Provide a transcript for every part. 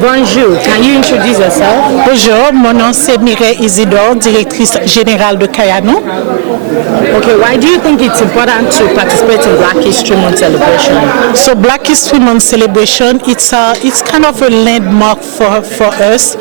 Bonjour, can you introduce yourself? Bonjour, mon nom c'est Mireille Isidore, directrice générale de Kayano. Okay, why do you think it's important to participate in Black History Month celebration? So Black History Month celebration, it's kind of a landmark for us,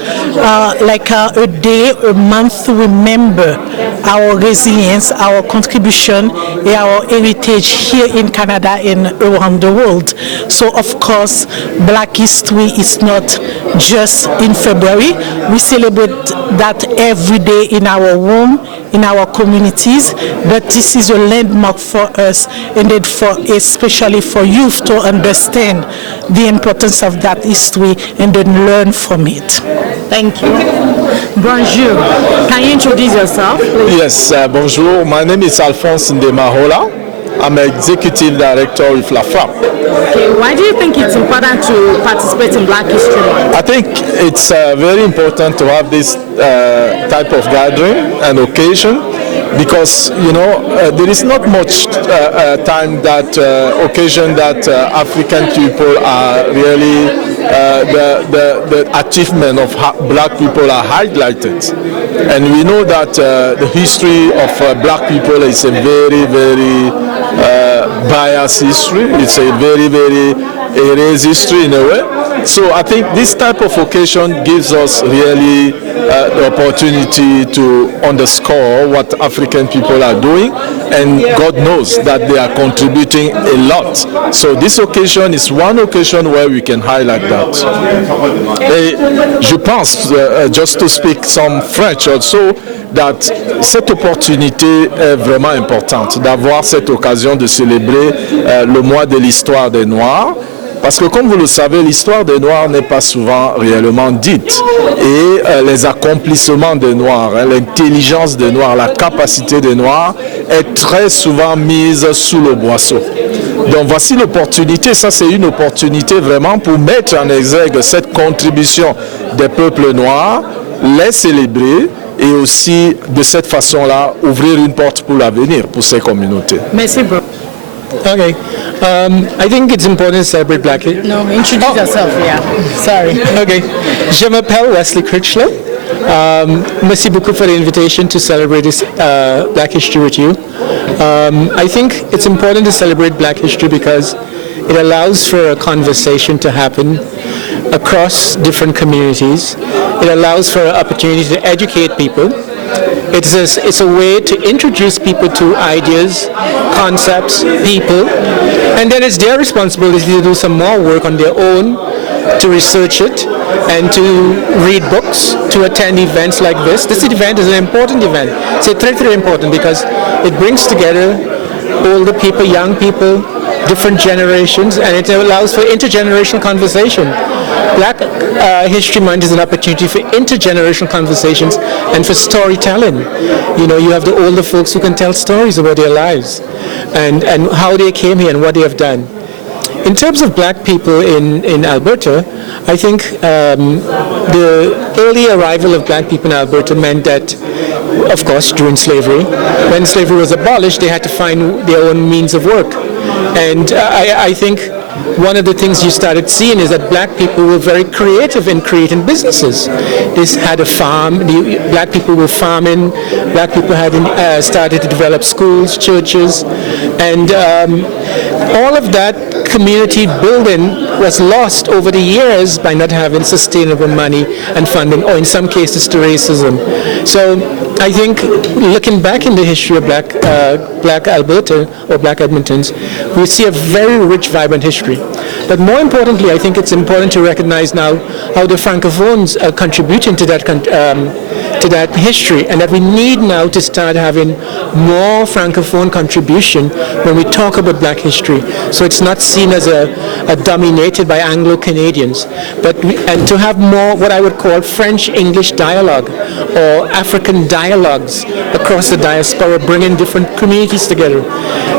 like a day, a month to remember our resilience, our contribution, and our heritage here in Canada and around the world. So of course, Black history is not just in February. We celebrate that every day in our home, in our communities, but this is a landmark for us, and then especially for youth to understand the importance of that history and then learn from it. Thank you. Bonjour. Can you introduce yourself, please? Yes, bonjour. My name is Alphonse Ndemahola. I'm Executive Director with FRAP. Okay, why do you think it's important to participate in Black History Month? I think it's very important to have this type of gathering and occasion because, there is not much time that occasion that African people are really, the achievement of Black people are highlighted. And we know that the history of Black people is a very, very biased history. It's a very, very erased history in a way. So I think this type of occasion gives us really the opportunity to underscore what African people are doing, and God knows that they are contributing a lot. So this occasion is one occasion where we can highlight that. Et je pense, just to speak some French also, that cette opportunité est vraiment importante, d'avoir cette occasion de célébrer le mois de l'histoire des Noirs. Parce que comme vous le savez, l'histoire des Noirs n'est pas souvent réellement dite. Et les accomplissements des Noirs, l'intelligence des Noirs, la capacité des Noirs est très souvent mise sous le boisseau. Donc voici l'opportunité, ça c'est une opportunité vraiment pour mettre en exergue cette contribution des peuples noirs, les célébrer et aussi de cette façon-là ouvrir une porte pour l'avenir pour ces communautés. Merci beaucoup. Okay. I think it's important to celebrate Black History. No, introduce yourself, yeah. Sorry. Okay. Je m'appelle Wesley Critchlow. Merci beaucoup for the invitation to celebrate this Black History with you. I think it's important to celebrate Black History because it allows for a conversation to happen across different communities. It allows for an opportunity to educate people. It's a way to introduce people to ideas, concepts, people, and then it's their responsibility to do some more work on their own, to research it, and to read books, to attend events like this. This event is an important event. It's very important because it brings together older people, young people, different generations, and it allows for intergenerational conversation. Black History Month is an opportunity for intergenerational conversations and for storytelling. You have the older folks who can tell stories about their lives and how they came here and what they have done. In terms of Black people in Alberta, I think the early arrival of Black people in Alberta meant that, of course, during slavery, when slavery was abolished, they had to find their own means of work. And I think one of the things you started seeing is that Black people were very creative in creating businesses. They had a farm, Black people were farming, Black people had started to develop schools, churches, and all of that community building was lost over the years by not having sustainable money and funding, or in some cases to racism. So I think looking back in the history of Black Alberta or Black Edmontons, we see a very rich, vibrant history. But more importantly, I think it's important to recognize now how the Francophones are contributing to that history, and that we need now to start having more Francophone contribution when we talk about Black history. So it's not seen as a dominated by Anglo-Canadians, and to have more what I would call French-English dialogue or African dialogues across the diaspora, bringing different communities together.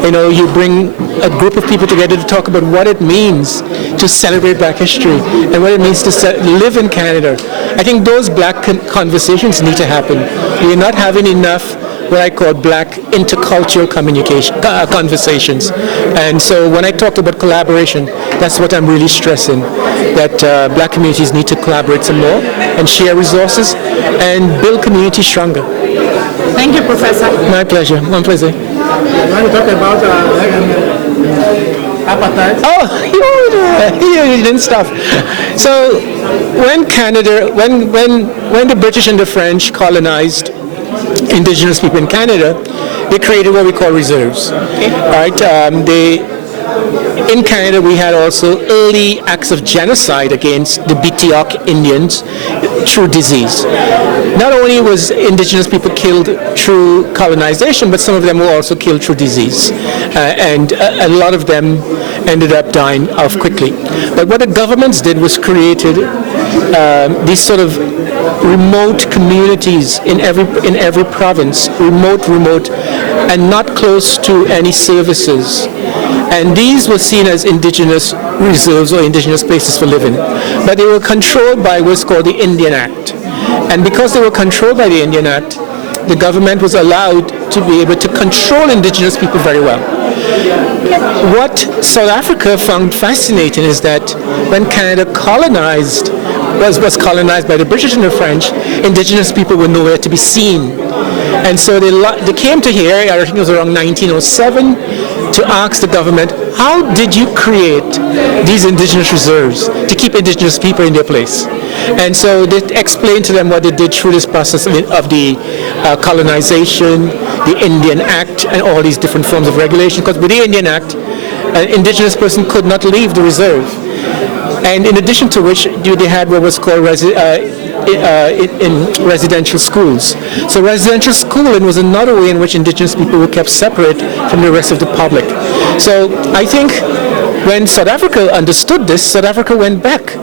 You bring a group of people together to talk about what it means to celebrate Black history and what it means to live in Canada. I think those Black conversations need to happen. We're not having enough what I call black intercultural communication conversations. And so when I talked about collaboration, that's what I'm really stressing, that black communities need to collaborate some more and share resources and build communities stronger. Thank you, Professor. My pleasure. My pleasure. When you talk about apartheid. Oh, you didn't stop. So when Canada, when the British and the French colonized indigenous people in Canada, they created what we call reserves. Right? In Canada, we had also early acts of genocide against the Bitiok Indians through disease. Not only was indigenous people killed through colonization, but some of them were also killed through disease. And a lot of them ended up dying off quickly. But what the governments did was created these sort of remote communities in every province, remote, and not close to any services. And these were seen as indigenous reserves or indigenous places for living. But they were controlled by what's called the Indian Act. And because they were controlled by the Indian Act, the government was allowed to be able to control indigenous people very well. What South Africa found fascinating is that when Canada was colonized by the British and the French, indigenous people were nowhere to be seen. And so they came to here, I think it was around 1907, to ask the government, how did you create these indigenous reserves to keep indigenous people in their place? And so they explained to them what they did through this process of the colonization, the Indian Act, and all these different forms of regulation. Because with the Indian Act, an indigenous person could not leave the reserve. And in addition to which, they had what was called in residential schools. So residential schooling was another way in which indigenous people were kept separate from the rest of the public. So I think when South Africa understood this, South Africa went back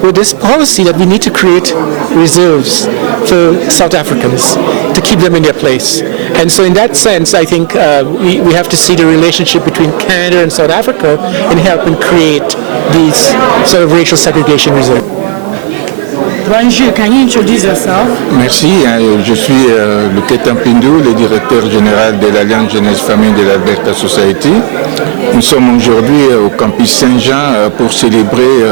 with this policy that we need to create reserves for South Africans to keep them in their place. And so in that sense, I think we have to see the relationship between Canada and South Africa in helping create these sort of racial segregation reserves. Bonjour, can you introduce yourself? Merci, je suis Lacerte, le directeur général de l'Alliance Jeunesse-Famille de l'Alberta Society. Nous sommes aujourd'hui au campus Saint-Jean pour célébrer,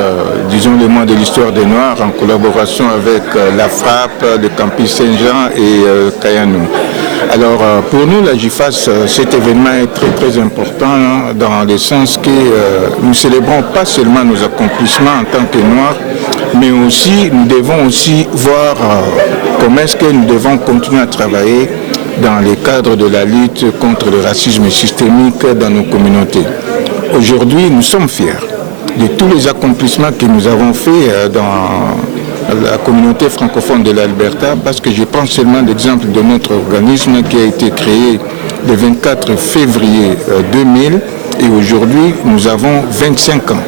disons, le mois de l'histoire des Noirs en collaboration avec la FRAP, le campus Saint-Jean et Kayanou. Alors pour nous, la AJFAS, cet événement est très très important dans le sens que nous célébrons pas seulement nos accomplissements en tant que Noirs, mais aussi nous devons aussi voir comment est-ce que nous devons continuer à travailler dans le cadre de la lutte contre le racisme systémique dans nos communautés. Aujourd'hui, nous sommes fiers de tous les accomplissements que nous avons faits dans la communauté francophone de l'Alberta, parce que je prends seulement l'exemple de notre organisme qui a été créé le 24 février 2000 et aujourd'hui nous avons 25 ans.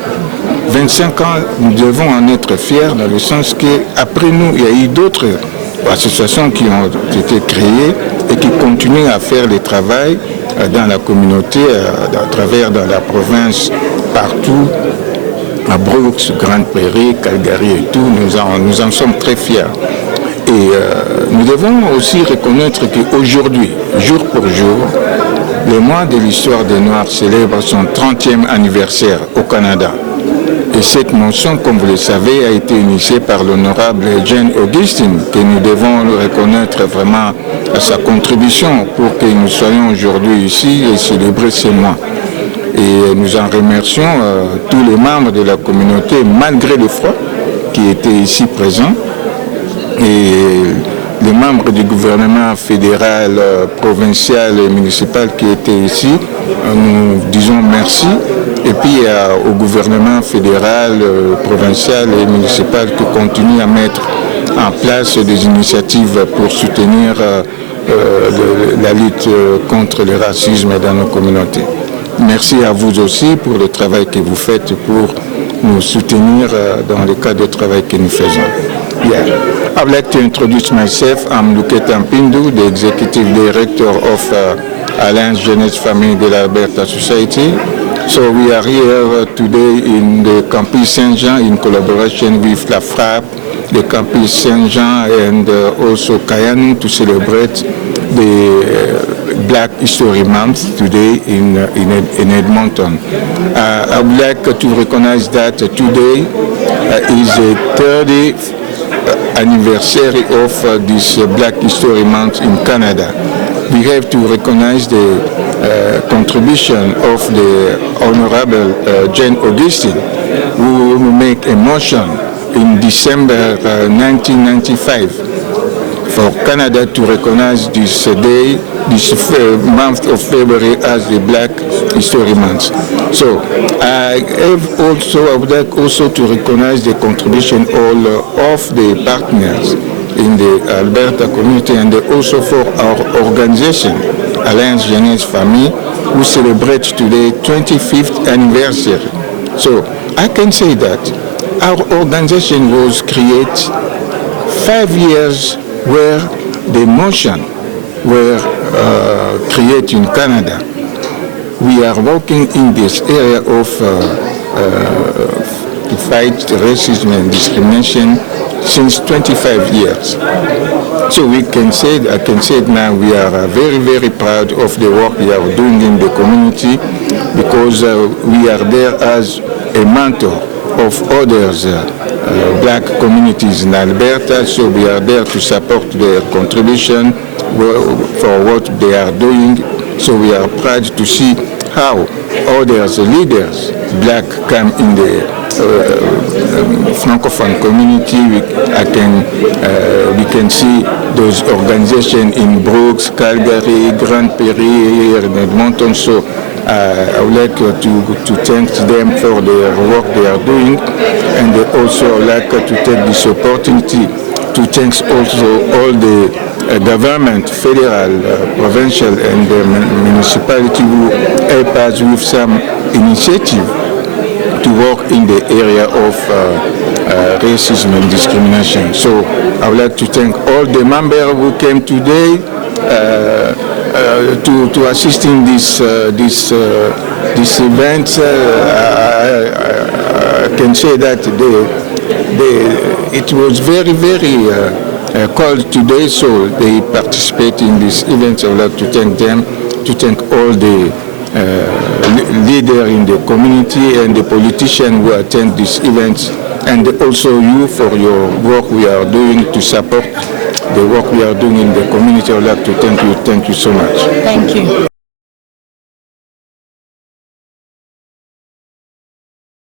25 ans, nous devons en être fiers dans le sens qu'après nous, il y a eu d'autres associations qui ont été créées et qui continuent à faire le travail dans la communauté, à travers dans la province, partout, à Brooks, Grande Prairie, Calgary et tout, nous en sommes très fiers. Et nous devons aussi reconnaître qu'aujourd'hui, jour pour jour, le mois de l'histoire des Noirs célèbre son 30e anniversaire au Canada. Et cette motion, comme vous le savez, a été initiée par l'honorable Jane Augustine, que nous devons le reconnaître vraiment à sa contribution pour que nous soyons aujourd'hui ici et célébrer ce mois. Et nous en remercions tous les membres de la communauté, malgré le froid, qui étaient ici présents. Et les membres du gouvernement fédéral, provincial et municipal qui étaient ici, nous disons merci. Et puis au gouvernement fédéral, provincial et municipal qui continue à mettre en place des initiatives pour soutenir la lutte contre le racisme dans nos communautés. Merci à vous aussi pour le travail que vous faites pour nous soutenir dans le cadre du travail que nous faisons. Yeah. I'd like to introduce myself. I'm Lacerte, the Executive Director of Alliance Jeunesse-Famille de l'Alberta Society. So we are here today in the Campus Saint-Jean in collaboration with la FRAP, the Campus Saint-Jean and also Kayanou to celebrate the Black History Month today in Edmonton. I would like to recognize that today is the 30th anniversary of this Black History Month in Canada. We have to recognize the contribution of the Honorable Jane Augustine, who make a motion in December 1995 for Canada to recognize this day, this month of February as the Black History Month. So I would like also to recognize the contribution of the partners in the Alberta community and also for our organization, Alliance Jeunesse-Famille, who celebrates today 25th anniversary. So I can say that our organization was created 5 years where the motion were created in Canada. We are working in this area of to fight racism and discrimination since 25 years. So I can say now we are very, very proud of the work we are doing in the community because we are there as a mentor of others. Black communities in Alberta, so we are there to support their contribution for what they are doing. So we are proud to see how others, leaders, Black, come in the Francophone community. We can see those organizations in Brooks, Calgary, Grand Prairie, here in Edmonton. So I would like to thank them for the work they are doing, and also like to take this opportunity to thank also all the government, federal, provincial, and municipality who help us with some initiative to work in the area of racism and discrimination. So I would like to thank all the members who came today to assist in this event. I can say that it was very, very cold today, so they participate in this event. I would like to thank them, to thank all the leaders in the community and the politicians who attend these events, and also you for your work we are doing to support the work we are doing in the community. I would like to thank you. Thank you so much. Thank you.